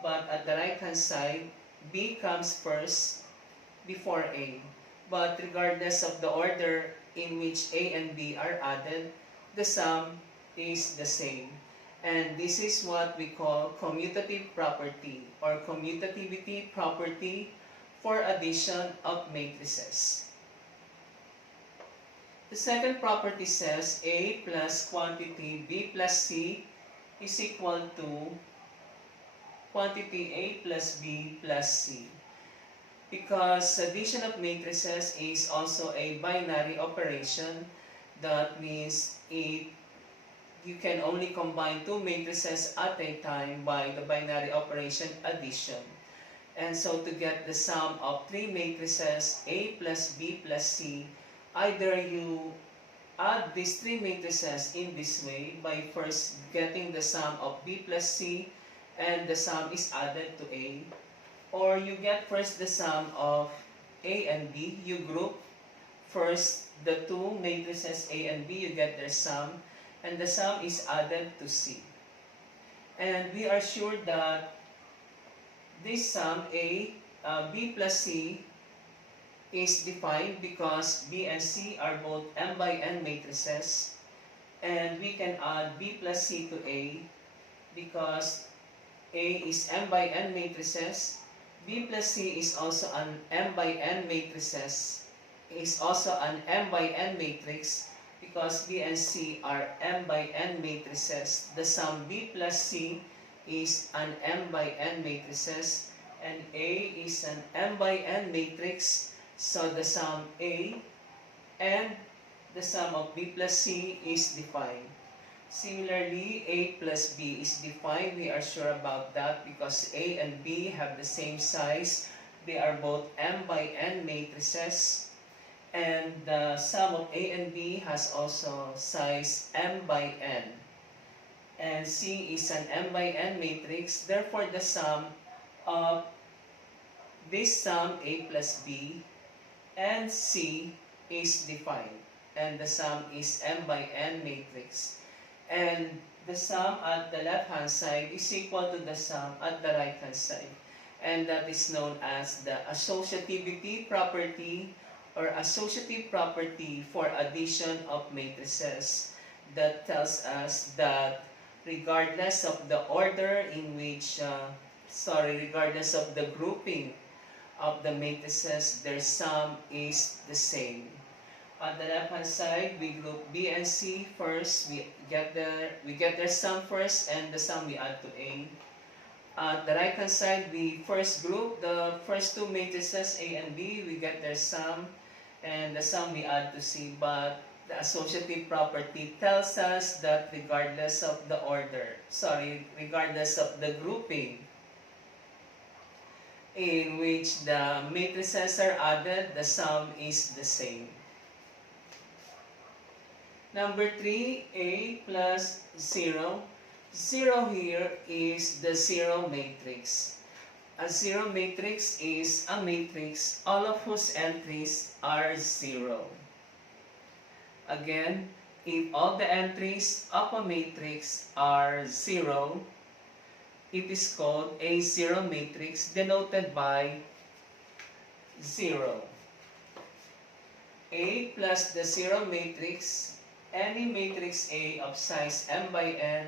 but at the right hand side, B comes first before A. But regardless of the order in which A and B are added, the sum is the same. And this is what we call commutative property or commutativity property for addition of matrices. The second property says A plus quantity B plus C is equal to quantity A plus B plus C. Because addition of matrices is also a binary operation, that means you can only combine two matrices at a time by the binary operation addition. And so to get the sum of three matrices A plus B plus C, either you add these three matrices in this way by first getting the sum of B plus C and the sum is added to A, or you get first the sum of A and B, you group first the two matrices A and B, you get their sum, and the sum is added to C. And we are sure that this sum B plus C is defined because B and C are both M by N matrices, and we can add B plus C to A because A is M by N matrices, B plus C is also an M by N matrices, is also an M by N matrix, because B and C are M by N matrices. The sum B plus C is an M by N matrices, and A is an M by N matrix, so the sum A and the sum of B plus C is defined. Similarly, A plus B is defined. We are sure about that because A and B have the same size. They are both M by N matrices. And the sum of A and B has also size M by N. And C is an M by N matrix. Therefore, the sum of this sum A plus B and C is defined. And the sum is M by N matrix. And the sum at the left hand side is equal to the sum at the right hand side. And that is known as the associativity property or associative property for addition of matrices. that tells us that regardless of the order in which, regardless of the grouping of the matrices, their sum is the same. On the left hand side, we group B and C first. We get their sum first, and the sum we add to A. At the right hand side, we first group the first two matrices A and B. We get their sum, and the sum we add to C. But the associative property tells us that regardless of the regardless of the grouping in which the matrices are added, the sum is the same. Number 3, A plus 0. 0 here is the zero matrix. A zero matrix is a matrix all of whose entries are 0. Again, if all the entries of a matrix are 0, it is called a zero matrix denoted by 0. A plus the zero matrix, any matrix A of size m by n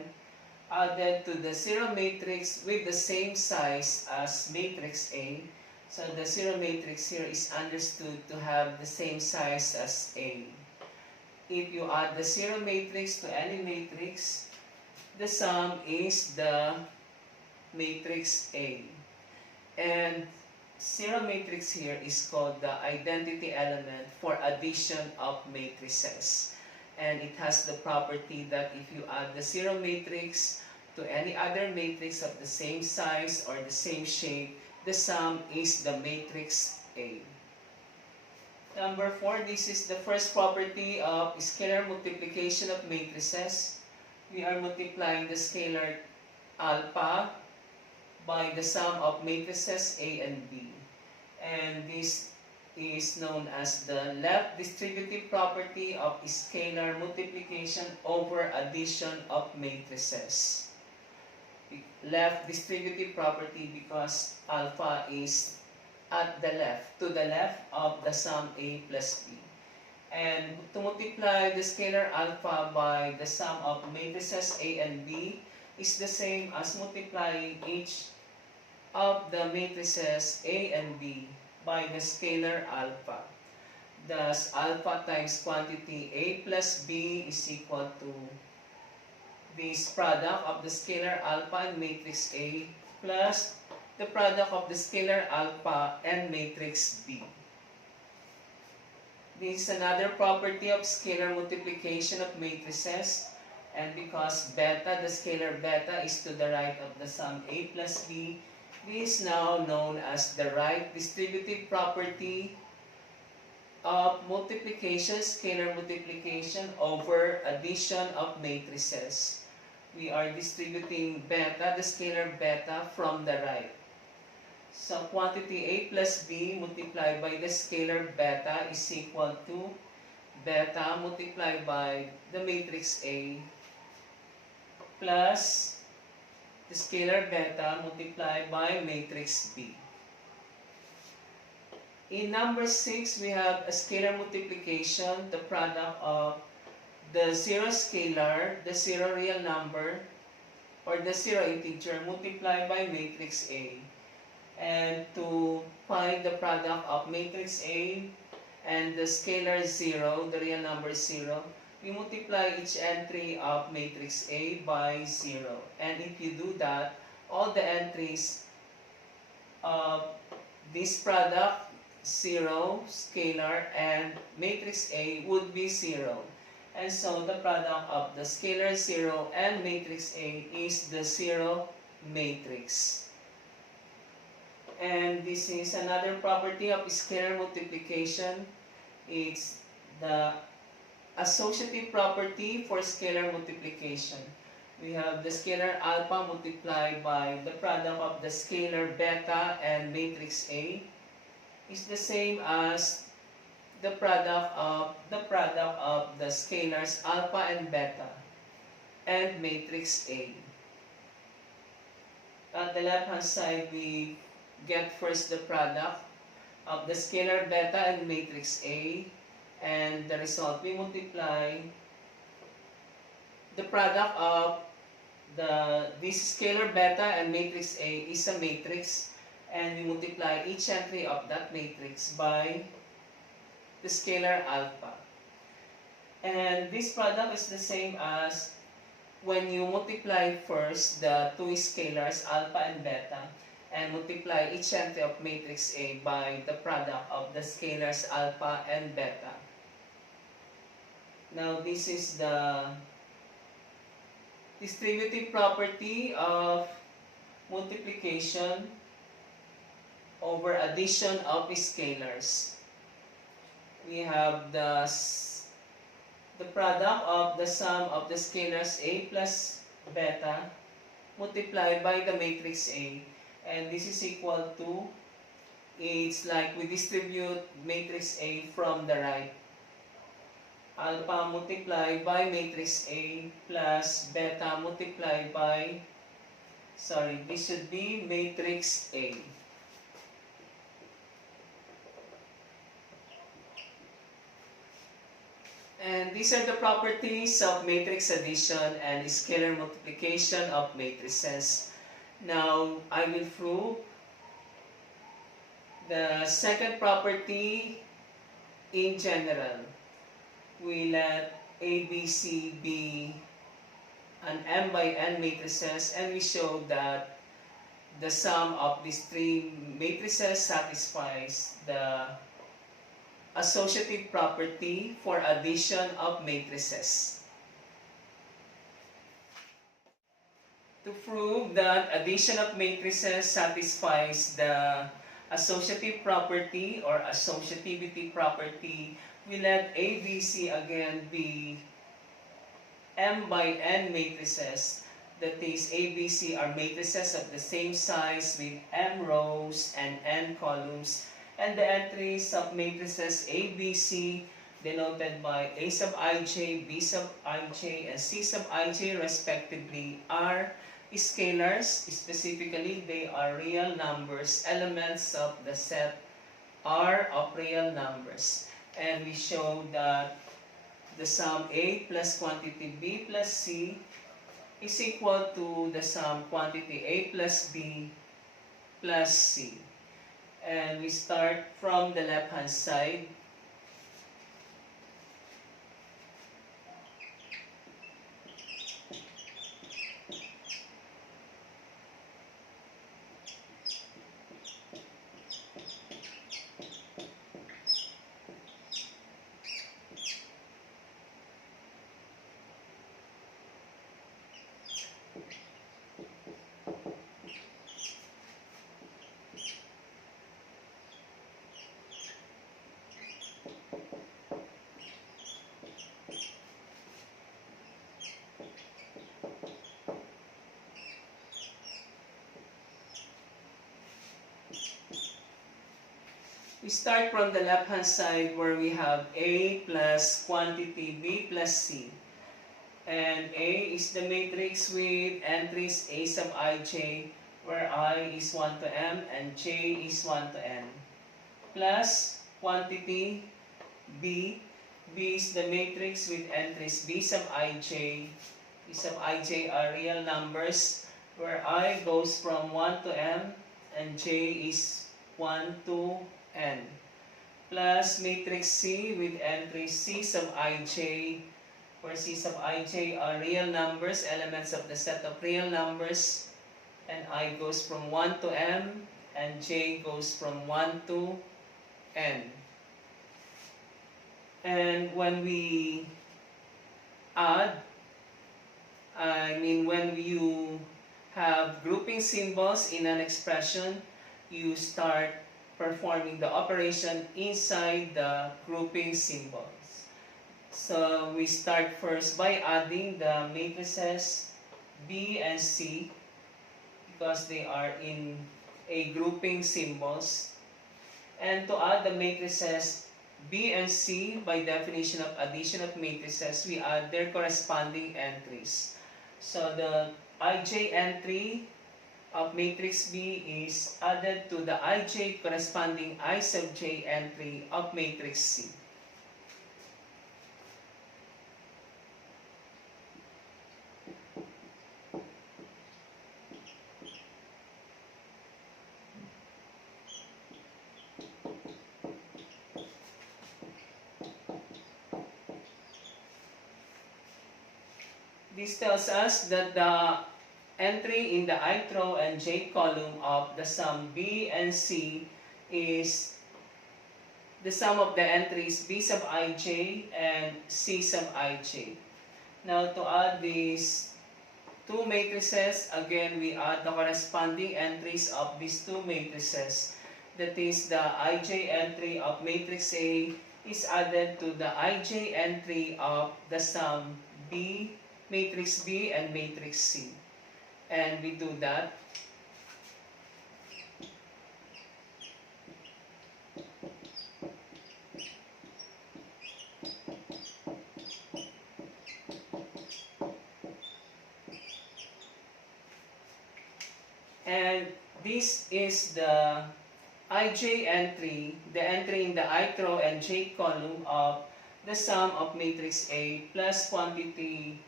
added to the zero matrix with the same size as matrix A. So the zero matrix here is understood to have the same size as A. If you add the zero matrix to any matrix, the sum is the matrix A. And zero matrix here is called the identity element for addition of matrices. And it has the property that if you add the zero matrix to any other matrix of the same size or the same shape, the sum is the matrix A. Number 4, this is the first property of scalar multiplication of matrices. We are multiplying the scalar alpha by the sum of matrices A and B. And this is known as the left distributive property of scalar multiplication over addition of matrices. Left distributive property because alpha is at the left, to the left of the sum A plus B. And to multiply the scalar alpha by the sum of matrices A and B is the same as multiplying each of the matrices A and B by the scalar alpha. Thus, alpha times quantity A plus B is equal to this product of the scalar alpha and matrix A plus the product of the scalar alpha and matrix B. This is another property of scalar multiplication of matrices, and because beta, the scalar beta, is to the right of the sum A plus B, this is now known as the right distributive property of multiplication, scalar multiplication over addition of matrices. We are distributing beta, the scalar beta, from the right. So quantity A plus B multiplied by the scalar beta is equal to beta multiplied by the matrix A plus the scalar beta multiplied by matrix B. In number 6, we have a scalar multiplication, the product of the zero scalar, the zero real number, or the zero integer multiplied by matrix A. And to find the product of matrix A and the scalar 0, the real number 0, we multiply each entry of matrix A by 0. And if you do that, all the entries of this product, 0, scalar, and matrix A would be 0. And so the product of the scalar 0 and matrix A is the 0 matrix. And this is another property of scalar multiplication. It's the associative property for scalar multiplication. We have the scalar alpha multiplied by the product of the scalar beta and matrix A is the same as the product of the scalars alpha and beta and matrix A. At the left hand side, we get first the product of the scalar beta and matrix A, and the result we multiply the product of this scalar beta and matrix A is a matrix, and we multiply each entry of that matrix by the scalar alpha. And this product is the same as when you multiply first the two scalars alpha and beta and multiply each entry of matrix A by the product of the scalars alpha and beta. Now this is the distributive property of multiplication over addition of scalars. We have the product of the sum of the scalars A plus beta multiplied by the matrix A, and this is equal to, it's like we distribute matrix A from the right. Alpha multiplied by matrix A plus beta multiplied by, this should be matrix A. And these are the properties of matrix addition and scalar multiplication of matrices. Now, I will prove the second property in general. We let A, B, C be an m by n matrices, and we show that the sum of these three matrices satisfies the associative property for addition of matrices. To prove that addition of matrices satisfies the associative property or associativity property, we let A, B, C again be m by n matrices. That is, A, B, C are matrices of the same size with m rows and n columns, and the entries of matrices A, B, C denoted by A sub ij, B sub ij, and C sub ij respectively are scalars. Specifically, they are real numbers, elements of the set R of real numbers. And we show that the sum A plus quantity B plus C is equal to the sum quantity A plus B plus C. And we start from the left-hand side. We start from the left-hand side where we have A plus quantity B plus C. And A is the matrix with entries A sub ij, where I is 1 to m and j is 1 to n. Plus quantity B. B is the matrix with entries B sub ij. B sub ij are real numbers, where I goes from 1 to m and j is 1 to n, plus matrix C with entry C sub ij, where C sub ij are real numbers, elements of the set of real numbers, and I goes from 1 to m and j goes from 1 to n. And when we add, when you have grouping symbols in an expression, you start performing the operation inside the grouping symbols. So we start first by adding the matrices B and C because they are in a grouping symbols. And to add the matrices B and C, by definition of addition of matrices, we add their corresponding entries. So the ij entry of matrix B is added to the ij corresponding I sub j entry of matrix C. This tells us that the entry in the ith row and j column of the sum b and c is the sum of the entries b sub ij and c sub ij. Now to add these two matrices, again we add the corresponding entries of these two matrices. That is, the ij entry of matrix A is added to the ij entry of the sum B, matrix B and matrix C. And we do that. And this is the ij entry, the entry in the ith row and j column of the sum of matrix A plus quantity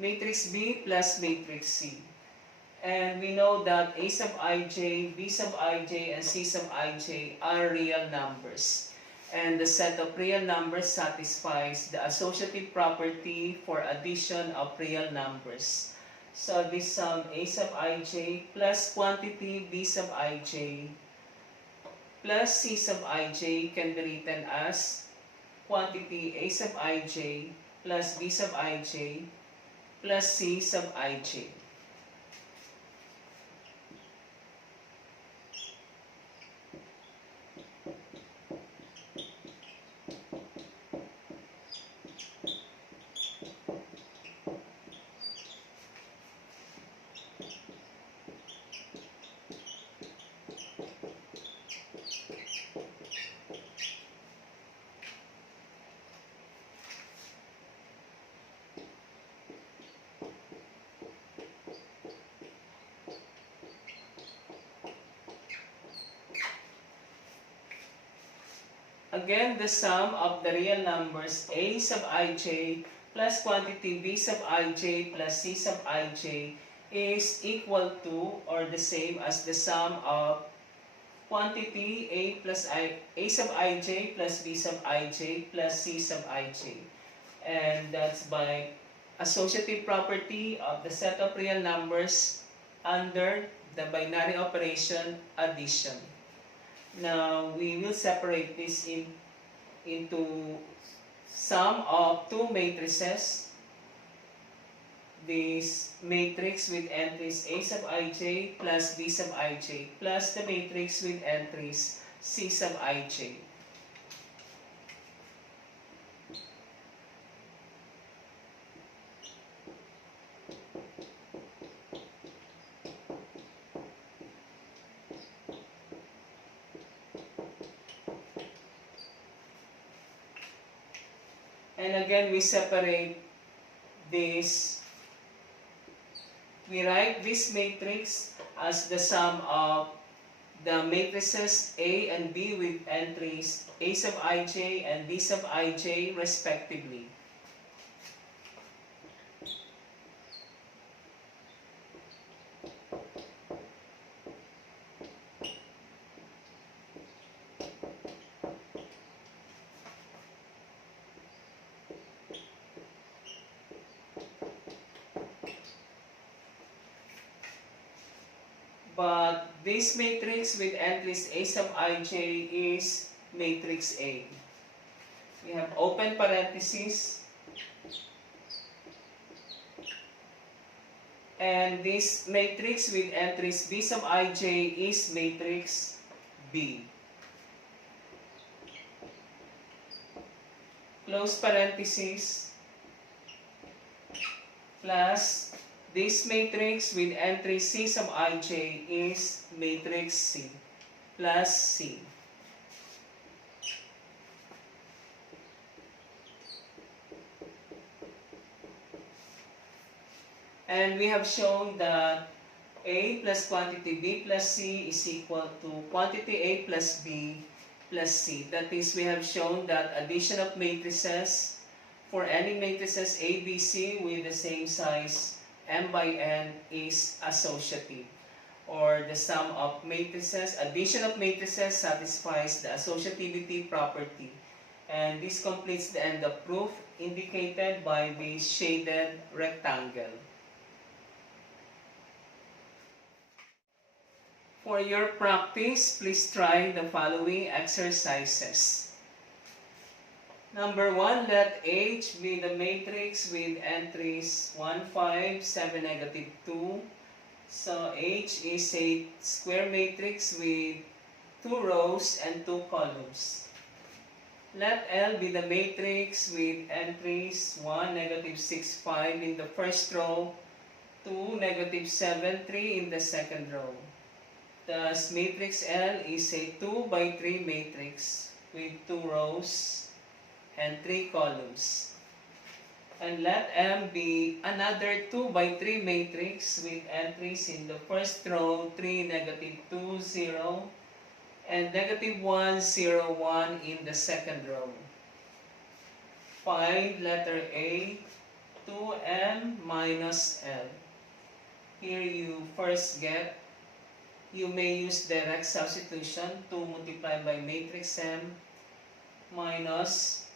matrix B plus matrix C. And we know that A sub ij, B sub ij, and C sub ij are real numbers. And the set of real numbers satisfies the associative property for addition of real numbers. So this sum A sub ij plus quantity B sub ij plus C sub ij can be written as quantity A sub ij plus B sub ij plus C sub ij. Again, the sum of the real numbers A sub ij plus quantity B sub ij plus C sub ij is equal to or the same as the sum of quantity A sub ij plus B sub ij plus C sub ij. And that's by associative property of the set of real numbers under the binary operation addition. Now, we will separate this into sum of two matrices. This matrix with entries A sub ij plus B sub ij plus the matrix with entries C sub ij. And again, we separate this. We write this matrix as the sum of the matrices A and B with entries A sub ij and B sub ij respectively. But this matrix with entries A sub ij is matrix A. We have open parentheses. And this matrix with entries B sub ij is matrix B. Close parentheses. Plus this matrix with entry C sub ij is matrix C plus C. And we have shown that A plus quantity B plus C is equal to quantity A plus B plus C. That is, we have shown that addition of matrices for any matrices A, B, C with the same size M by N is associative, or the sum of matrices, addition of matrices satisfies the associativity property, And this completes the end of proof indicated by the shaded rectangle. For your practice, please try the following exercises. Number 1, let H be the matrix with entries 1, 5, 7, negative 2. So H is a square matrix with 2 rows and 2 columns. Let L be the matrix with entries 1, negative 6, 5 in the first row, 2, negative 7, 3 in the second row. Thus, matrix L is a 2 by 3 matrix with 2 rows and 3 columns. And let M be another 2 by 3 matrix with entries in the first row 3, negative 2, 0, and negative 1, 0, 1 in the second row. Find letter A, 2M minus L. Here you first get, you may use direct substitution, 2 multiplied by matrix M minus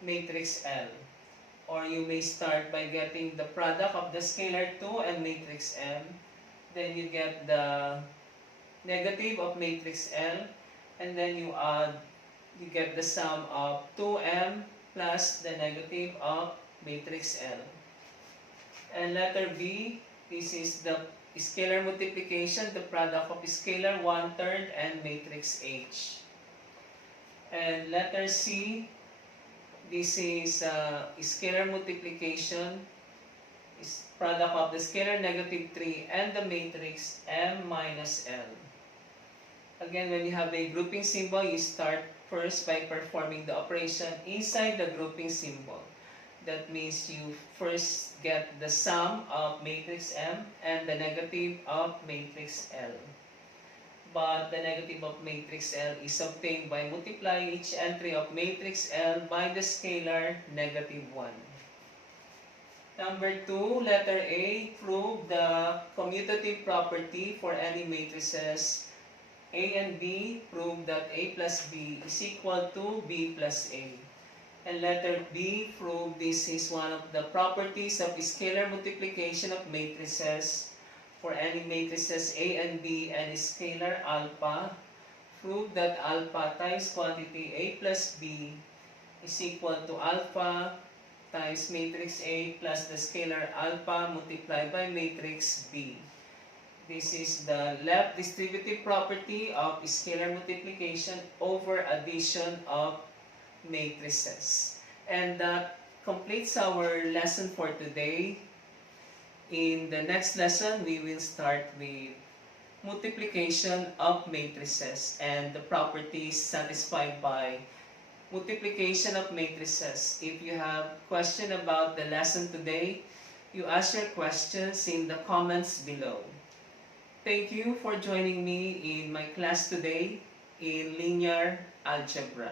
matrix L. Or you may start by getting the product of the scalar 2 and matrix M. Then you get the negative of matrix L. And then you get the sum of 2M plus the negative of matrix L. And letter B, this is the scalar multiplication, the product of scalar 1/3 and matrix H. And letter C, this is scalar multiplication, is product of the scalar negative 3 and the matrix M minus L. Again, when you have a grouping symbol, you start first by performing the operation inside the grouping symbol. That means you first get the sum of matrix M and the negative of matrix L. But the negative of matrix L is obtained by multiplying each entry of matrix L by the scalar negative 1. Number 2, letter A, prove the commutative property for any matrices A and B. Prove that A plus B is equal to B plus A. And letter B, prove this is one of the properties of scalar multiplication of matrices for any matrices A and B and scalar alpha. Prove that alpha times quantity A plus B is equal to alpha times matrix A plus the scalar alpha multiplied by matrix B. This is the left distributive property of scalar multiplication over addition of matrices. And that completes our lesson for today. In the next lesson, we will start with multiplication of matrices and the properties satisfied by multiplication of matrices. If you have question about the lesson today, you ask your questions in the comments below. Thank you for joining me in my class today in linear algebra.